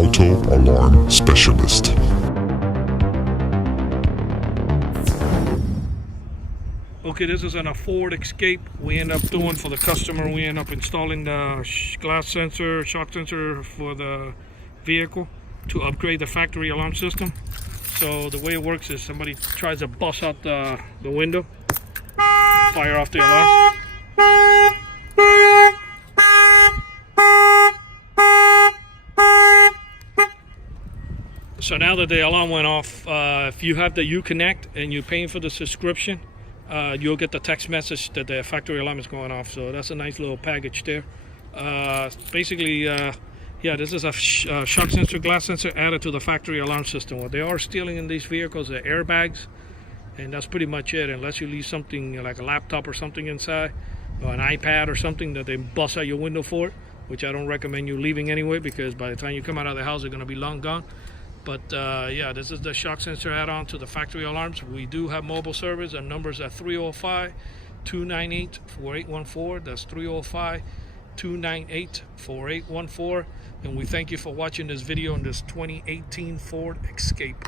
Auto Alarm Specialist. Okay, this is on a Ford Escape. We end up doing for the customer, we end up installing the glass sensor, shock sensor for the vehicle to upgrade the factory alarm system. So the way it works is somebody tries to bust out the window, fire off the alarm. So now that the alarm went off, if you have the Uconnect and you're paying for the subscription, you'll get the text message that the factory alarm is going off. So that's a nice little package there. Basically, yeah, this is a shock sensor, glass sensor added to the factory alarm system. What they are stealing in these vehicles are airbags, and that's pretty much it. Unless you leave something like a laptop or something inside, or an iPad or something that they bust out your window for it, which I don't recommend you leaving anyway, because by the time you come out of the house, they're going to be long gone. But yeah, this is the shock sensor add-on to the factory alarms. We do have mobile service. Our numbers are 305-298-4814. That's 305-298-4814. And we thank you for watching this video on this 2018 Ford Escape.